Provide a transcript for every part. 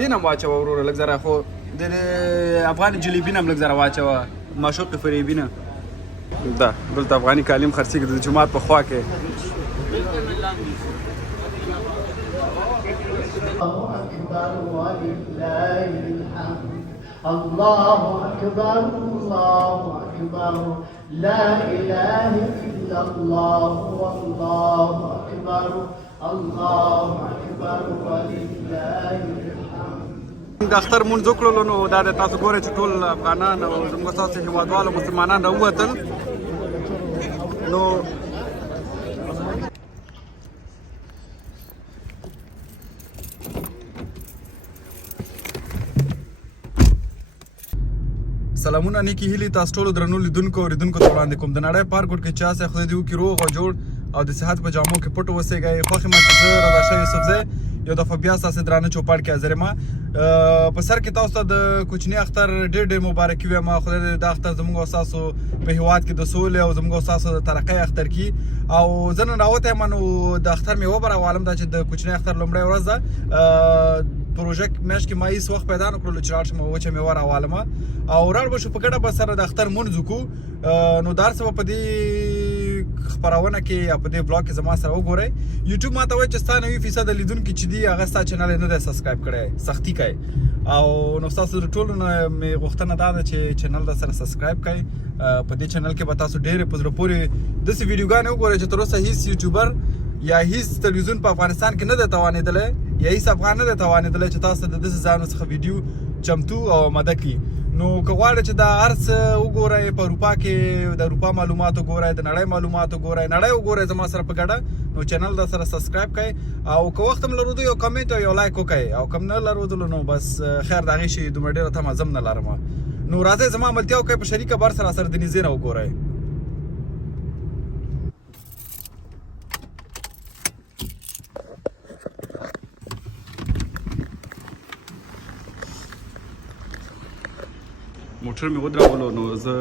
دې نه م واچوه وروره لږ ذره خو د افغاني جلیبي نه هم لږ ذره واچوه معشوق فریبي نه ده دلته افغاني کالیم خرڅېږي د جومات په خوا کې الله أكبر الله أكبر لا إله إلا الله والله أكبر الله أكبر ولله الحمد د اختر مونځ وکړلو نو دا د تاسو ګورئ چې ټول افغانان او زموږ ستاسو هېوادوالو مسلمانان راووتل نو سلامونه نیکی هیلې تاسو ټولو درنو لیدونکو اوریدونکو ته وړاندې کوم د نړۍ په هر ګوټ کې چې یاست خدای دې وکړي روغ او جوړ او د صحت په جامو کې پټ اوسېږئ خوښ یم چې زه رضا شاه یوسفزی یو دفعه بیا ستاسې درانه چوپړ کې حاضر یم په سر کې تاسو ته د کوچني اختر ډېر مبارکي وایم خدای دې دا اختر زموږ او ستاسو په هېواد کې د سولې او زموږ او ستاسو د ترقۍ اختر کړي او زه نن راوتی یم نو د اختر مې وبراوالم دا چې د کوچني اختر لومړۍ ورځ ده پروژه میاشت کې ما هېڅ وخت پیدا نه کړلو چې لاړ شم وچه مېوه راوالمه او ولاړ به شو په ګډه به سره د اختر مونځ وکړو نو دا هر څه به په دې خپرونه کې یا په دې بلاګ کې زما سره وګورئ یوټیوب ما ته وایي چې ستا 90% لیدونکي چې دي هغه ستا چینل یې نه دی سبسکرایب کړی سختي کوي او نو ستاسو د ټولو نه مې غوښتنه دا ده چې چینل در سره سبسکرایب کړئ په دې چینل کې به تاسو ډېرې په زړه پورې داسې ویډیوګانې وګورئ چې تر اوسه هېڅ یوټیوبر یا هیڅ تلویزیون په افغانستان کې نه دی توانېدلی یا هیڅ افغان نه دی توانېدلی چې تاسو ته د داسې ځایونو څخه ویډیو چمتو او آماده کړي نو که غواړئ چې دا هر څه وګورئ په اروپا کې د اروپا معلومات وګورئ د نړۍ معلومات وګورئ نړۍ وګورئ زما سره په ګډه نو چینل در سره سبسکرایب کړئ او که وخت هم لرو یو کمنټ او یو لایک وکړئ او کم نه لرودلو نو بس خیر د هغې شي دومره ډېره تمه زه هم نه لرم نو راځئ زما عملتیا وکړئ په شریکه بر سره د نږدې نه وګورئ موټر مې ودرولو نو زه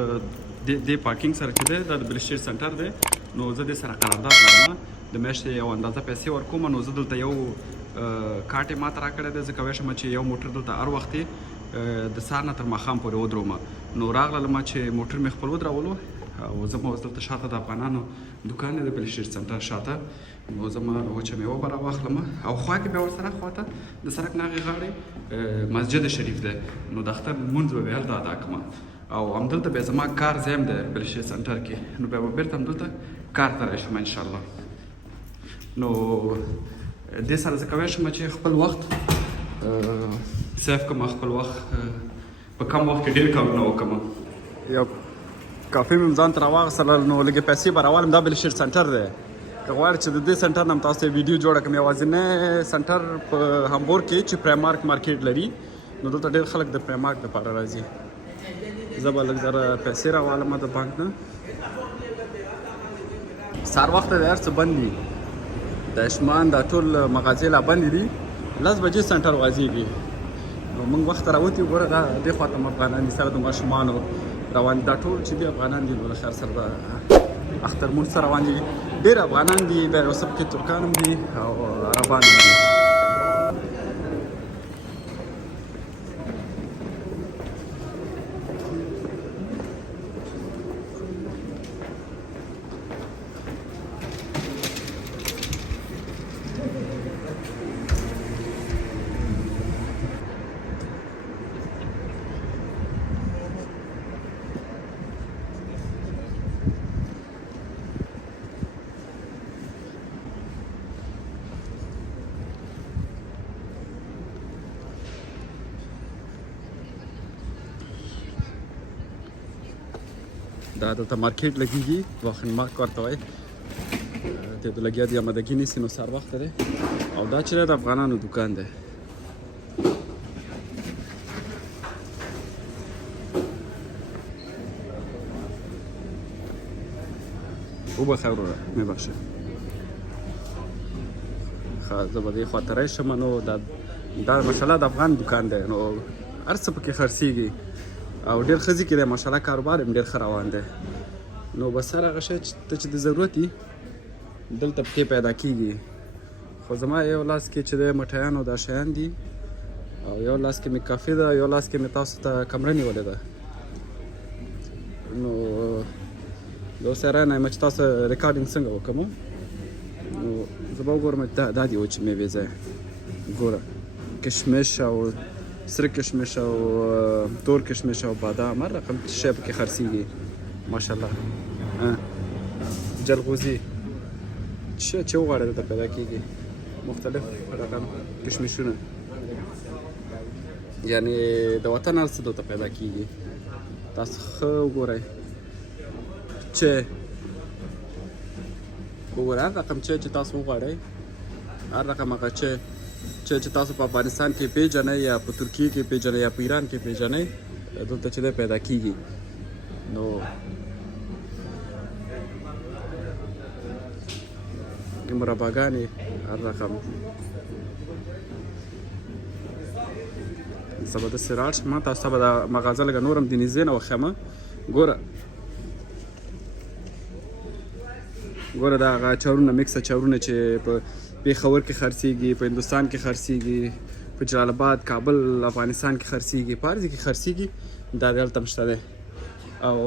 دې پارکینګ سره چې دی دا د بلشیر سنټر دی نو زه دې سره قرارداد لرم د میاشتې یو اندازه پیسې ورکوم نو زه دلته یو کارت یې ماته راکړی دی ځکه ویل شم چې یو موټر دلته هر وخت د سهار نه تر ماښام پورې ودروم نو راغلم چې موټر مې خپل ودرولو او زما اوس دلته شاته د افغانانو دوکان دی د بلشیر سنټر شاته نو زما وچه میوه به راواخلم او خوا کې بیا ورسره خواته د سړک نه هغې غاړې مسجد شریف دی نو د اختر لمونځ به بیا هلته ادا کړم او همدلته بیا زما کار ځای هم دی بلشیر سنټر کې نو بیا به بېرته همدلته کار ته راشم انشاءالله نو دې سره زه کولی شم چې خپل وخت سیف کړم خپل وخت په کم وخت کې ډېر کارونه وکړم یا کافي مې ځان ته راواخیستله نو لږې پیسې به راوالم دا بلشیر سنټر دی که غواړئ چې د دې سنټر نه هم تاسو ته ویډیو جوړه کړم یوازینی سنټر په هامبورګ کې چې پرایمارک مارکیټ لري نو دلته ډېر خلک د پرایمارک دپاره راځي زه به لږ ذره پیسې راوالم د بانک نه سهار وخته دی هر څه بند دي د اشمان دا ټول مغازې لا بندې دي 10 بجې سنټر واځېږي نو موږ وخته راوتي ګوره دا دې خوا ته م افغانان دي سره د ماشومانو روان دي دا ټول چې دي افغانان دي نو له خیر سره د اختر مونځ ته روان دي ډېر افغانان دي بیا یو څه پکې ترکان هم دي او عربان هم دي دا دلته مارکیټ لګېږي واخن مارک ورته وایي ته د لګیا دي آمادګي نیسي نو سهار وخته دی او دا چې دی د افغانانو دوکان دی وبخیر وروره مې بخښه ښه زه به دې خوا ته راشم نو دا ماشاءالله د افغان دوکان دی نو هر څه پکې خرڅېږي او ډېر ښه ځای کې دی ماشاءالله کاروبار هم ډېر ښه روان دی نو بس هر هغه شی ته چې د ضرورت وي دلته پکې پیدا کېږي خو زما یو لاس کې چې دی مټیان او دا شیان دي او یو لاس کې مې کافي ده، یو لاس کې مې تاسو ته کمره نیولې ده. نو دا اوس حیرانه یم چې تاسو ریکارډینګ څنګه وکړم. نو زه به وګورم دا دي وچې مېوې ځای ګوره، کشمش او سره کشمش او تور کشمش او بادام هر رقم شی پکې خرڅېږي ماشاءالله. جلغوزي چې وغواړې دلته پیدا کېږي، مختلف رقم کشمشونه، یعنې د وطن هر څه دلته پیدا کېږي. تاسو ښه وګورئ چې وګورئ هر رقم چې تاسو وغواړئ، هر رقم هغه چې تاسو په افغانستان کې پیژنئ یا په ترکیه کې پیژنئ یا په ایران کې پیژنئ، دلته چې دی پیدا کېږي. نو مرباګانې هر رقم. زه به داسې راړ شم، تاسو ته به دا مغازه لږه نور هم د نږدې نه وښیم. ګوره دا هغه اچارونه، میکس اچارونه چې په پېښور کې خرڅېږي، په هندوستان کې خرڅېږي، په جلال آباد، کابل، افغانستان کې خرڅېږي، په هر ځای کې خرڅېږي. دا دلته هم شته دی او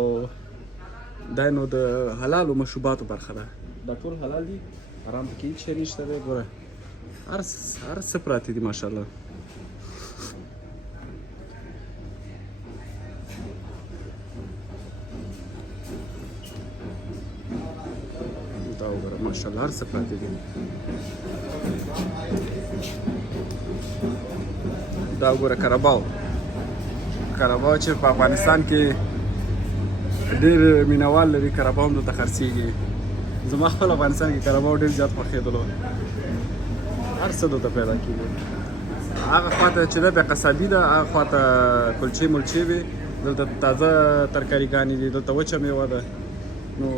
دا نو د حلالو مشروباتو برخه ده. دا ټول حلال دي، حرام پکې هېڅ شی نشته دی. ګوره هر څه پراته دي ماشاءالله. دا وګوره ماشاءالله هر څه پراته دي. دا وګوره کاراباو چې په افغانستان کې ډېر مینوال لري، کاراباو هم دلته خرڅېږي. زما خپل افغانستان کې کاراباو ډېر زیات خوښېدلو. هر څه دلته پیدا کېږي. هغه خواته چې ده بیا قصابي ده، هغه خواته کلچې ملچې وي، دلته تازه ترکاریګانې دي، دلته وچه میوه ده. نو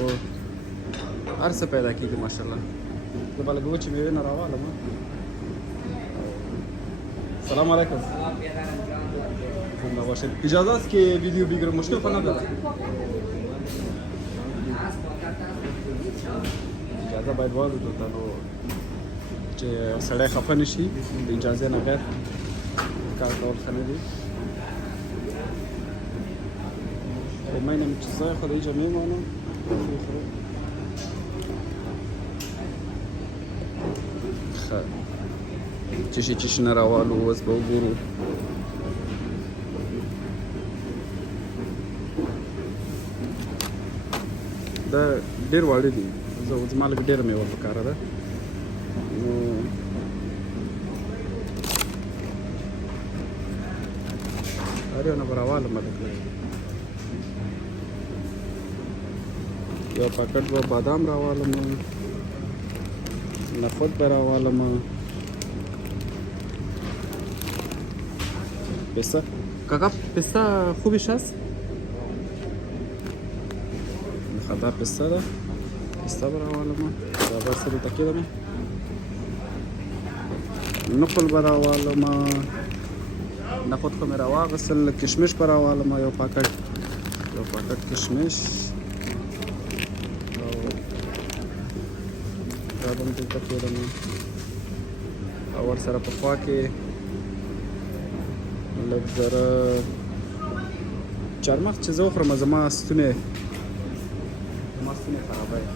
هر څه پیدا کېږي ماشاءالله. زه به لږ وچې میوې نه راوالم. سلام علیکم. زنده باشید. اجازه است که ویدیو بگیرم؟ مشکل خود نداره. اجازه باید واخلو دلته، نو چې سړی خفه نه شي، د اجازې نه غیر کار کول ښه نه دي. خو مینم چې زه خدای جمعې مانم. ښه چشي نه راوالو، اوس به وګورو. دا ډېر واړه دي، زما لږ ډېره میوه پکاره ده. نو هر یو نه به راوالم لږ. یو پاکټ به بادام راوالم، نخود به راوالم، پسته. کاکا پسته خوبش هست؟ دا پسته ده، پسته به راوالم. دا بر سر دلته کېدم. نقل به راوالم، نخود خو مې راواغېستل. کشمش به راوالم، یو پاکټ کشمش. او دا به هم دلته کېدم. او ورسره په خوا کې لږ ذره چهارمغز چې زه وخورم، زما ستونی خرابوي.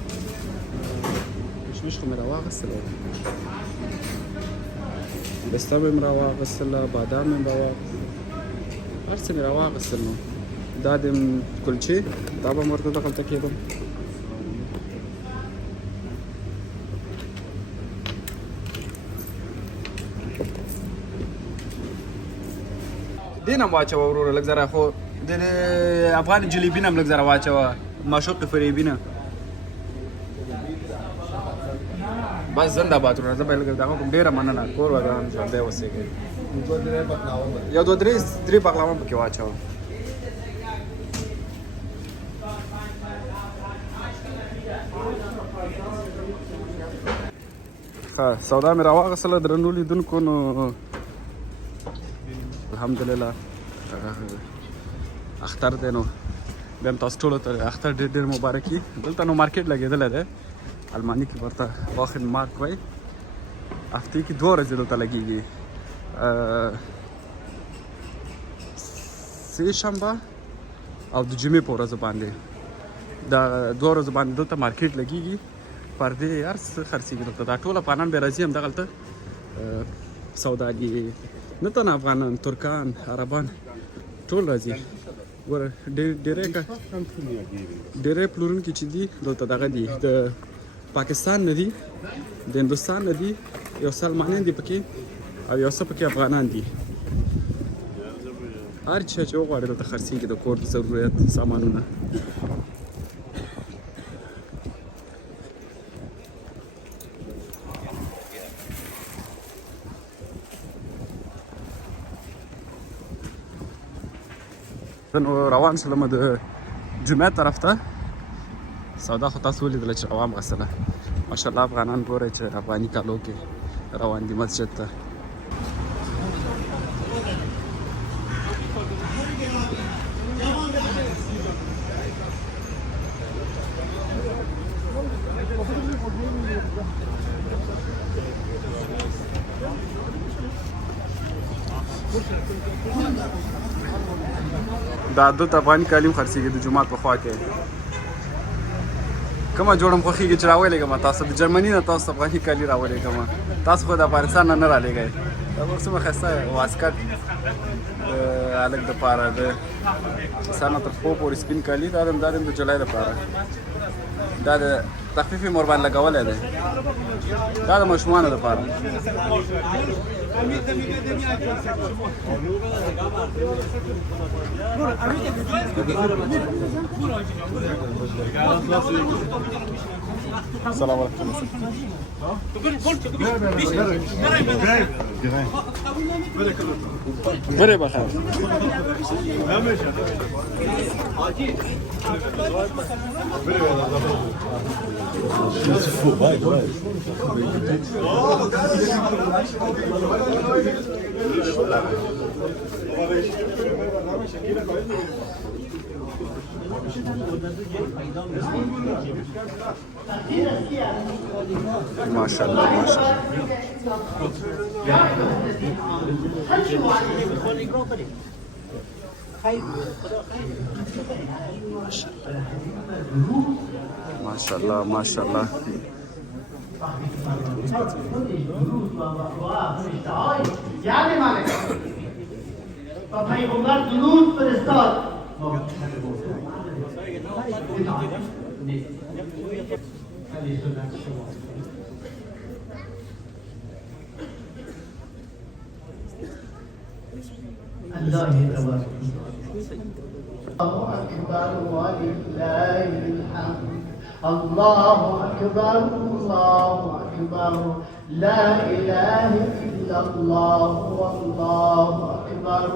کشمش خو مې راواغېستل، پسته مې هم راواغېستله، بادام مې هم راواغېستل، هر څه مې راواغېستل. نو دا د کلچې، دا به هم ورته دغلته کېدم. دې نه م واچوه وروره لږ ذره، خو د افغان جلیبي نه هم لږ ذره واچوه، معشوق فریبي نه. بس زنده باد وروره. زه به یې لږ دغه کوم. ډېره مننه. کور ودان ژوندی اوسېږئ. یو دوه درې بغلاوه هم پکې واچوه. ښه سودا مې راواغېستله درنو لیدونکو. نو الحمدلله اختر دی، نو بیا هم تاسو ټولو ته اختر ډېر مبارک وي. دلته نو مارکیټ لګېدلی دی، الماني کې ورته واخن مارک وایي. هفتې کې 2 ورځې دلته لګېږي. سه شنبه او د جمعې په ورځ باندې دا دوه ورځې باندې دلته مارکیټ لګیږي پردې هر څه خرڅېږي دلته دا ټول افغانان بیا راځي همدغلته سوداګي نه تنه افغانان ترکان عربان ټول راځي ګوره ډېری پلورونکي چې دي دلته دغه دي د پاکستان نه دي د هندوستان نه دي یو سلمانیان دي پکې او یو څه پکې افغانان دي هر چا چې وغواړي دلته خرڅېږي د کور د ضرورت سامانونه نو روان شولم د جمعې طرف ته سودا خو تاسو ولیدله چې روان غسله ماشاءالله افغانان ګورئ چې افغاني کالو کې روان دي مسجد ته دا دلته افغاني کالي هم خرڅېږي د جومات په خوا کې کومه جوړه م خوښېږي چې راولېږم تاسو د جرمني نه تاسو افغاني کالي راولېږم تاسو خو د افغانستان نه رالېږئ دا به څومره ښایسته واسکټ د هلک دپاره د سر نه تر پښو پورې سپین کالي دا د جولای دپاره دا د تخفیف یې مور باندې لګولی دی دا د ماشومانو دپاره السلام علیکم بره بخیر ماشاءالله ماشاءالله ماشاءالله یعنی مالک و پیغمبر درود فرستاد الله تبارك الله أكبر ولله الحمد الله أكبر الله أكبر لا إله إلا الله والله أكبر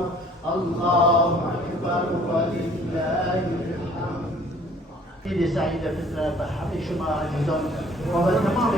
الله أكبر ولله الحمد إذا سعيدة فترة بحبي شما عجزون وبالتمام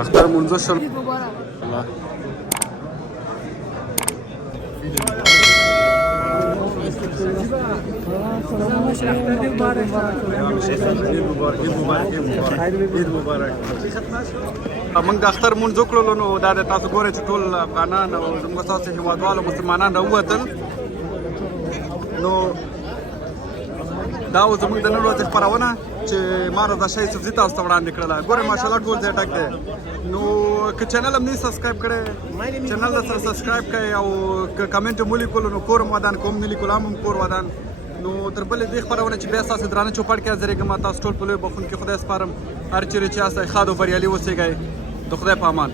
اختر منځ شل الله عید مبارک موږ د اختر مونځ وکړلو نو دا د تاسو ګورئ چې ټول افغانان او زموږ ستاسو هېوادوال او مسلمانان راووتل نو دا اوس زموږ د نن ورځې خپرونه چې ما رضا شاه یوسفزي تاسو ته وړاندې کړله ګورئ ماشاءالله ټول ځای ډک دی نو که چینل هم نه سبسکرایب کړی چینل له سره سبسکرایب کړئ او که کمنټ هم ولیکلو نو کور هم ودان کوم نه لیکلو هم کور ودان نو تر بلې دې خپرونه چې بیا ستاسو درانه چوپړ کې حاضرېږم تاسو ټول په لوی بخښونکي خدای سپارم هر چیرې چې یاستئ ښاد او بریالي اوسېږئ د خدای په امان